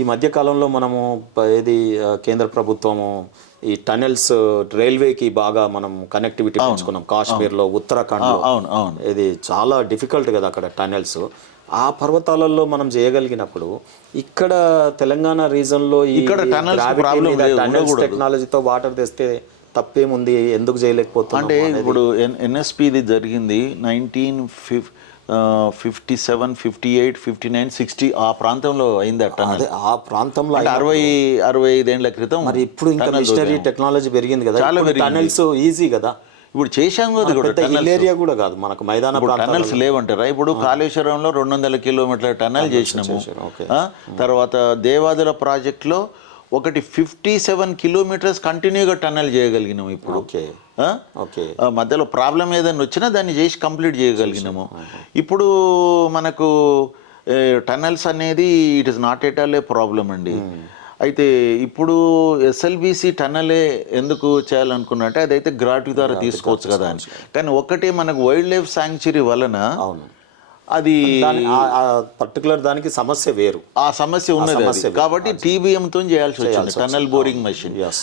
ఈ మధ్య కాలంలో మనము ఏది కేంద్ర ప్రభుత్వము ఈ టనెల్స్ రైల్వేకి బాగా మనం కనెక్టివిటీ పెంచుకున్నాం కాశ్మీర్లో, ఉత్తరాఖండ్లో. అవును అవును ఇది చాలా డిఫికల్ట్ కదా అక్కడ టనెల్స్. ఆ పర్వతాలలో మనం చేయగలిగినప్పుడు ఇక్కడ తెలంగాణ రీజన్లో ఈ ఇక్కడ tunnels problem లేదు, టనెల్స్ ఉండకూడదు. టెక్నాలజీతో వాటర్ తెస్తే తప్పేముంది, ఎందుకు చేయలేకపోతున్నాం అంటే అనేది. ఇప్పుడు ఎన్ఎస్పిది జరిగింది 1957, 58, 59, 60 ఆ ప్రాంతంలో అయింది ఆ టనల్. అదే ఆ ప్రాంతంలో అంటే 65 క్రితం. మరి ఇప్పుడు ఇంకా tunnel మిషనరీ దొరికాయి. టెక్నాలజీ పెరిగింది కదా, చాలా పెరిగింది. టనెల్స్ ఈజీ కదా. ఇప్పుడు చేశాం కదా కూడా పెద్ద హిల్ ఏరియా కూడా కాదు మనకు, మైదాన టనల్స్ ప్రాంతాలు లేవంటారా? ఇప్పుడు కాళేశ్వరంలో 200 కిలోమీటర్ల టనల్ చేసినాము. ఓకే. తర్వాత దేవాదుల ప్రాజెక్ట్లో ఒకటి 57 కిలోమీటర్స్ కంటిన్యూగా టనల్ చేయగలిగినాము ఇప్పుడు. ఓకే ఆ? ఓకే మధ్యలో ప్రాబ్లం ఏదైనా వచ్చినా దాన్ని చేసి కంప్లీట్ చేయగలిగినాము. ఇప్పుడు మనకు టనల్స్ అనేది it is not at all A problem అండి. అయితే ఇప్పుడు ఎస్ఎల్బిసి టనలే ఎందుకు చేయాలనుకున్నట్టే అదైతే గ్రాట్యూ ద్వారా తీసుకోవచ్చు కదా అని. కానీ ఒక్కటే మనకు వైల్డ్ లైఫ్ శాంక్చురీ వలన అవును, అది పర్టికులర్ దానికి సమస్య వేరు. ఆ సమస్య ఉన్నది అది. కాబట్టి TBM తో చేయాల్సి వచ్చింది, టనల్ బోరింగ్ మెషిన్. Yes.